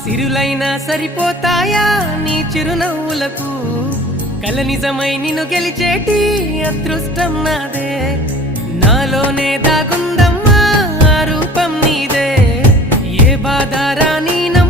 సిరులైనా సరిపోతాయా నీ చిరునవ్వులకు కల నిజమై నిన్ను గెలిచేటి అదృష్టం నాదే నాలోనే దాగుందమ్మా ఆ రూపం నీదే ఏ బాధ రాని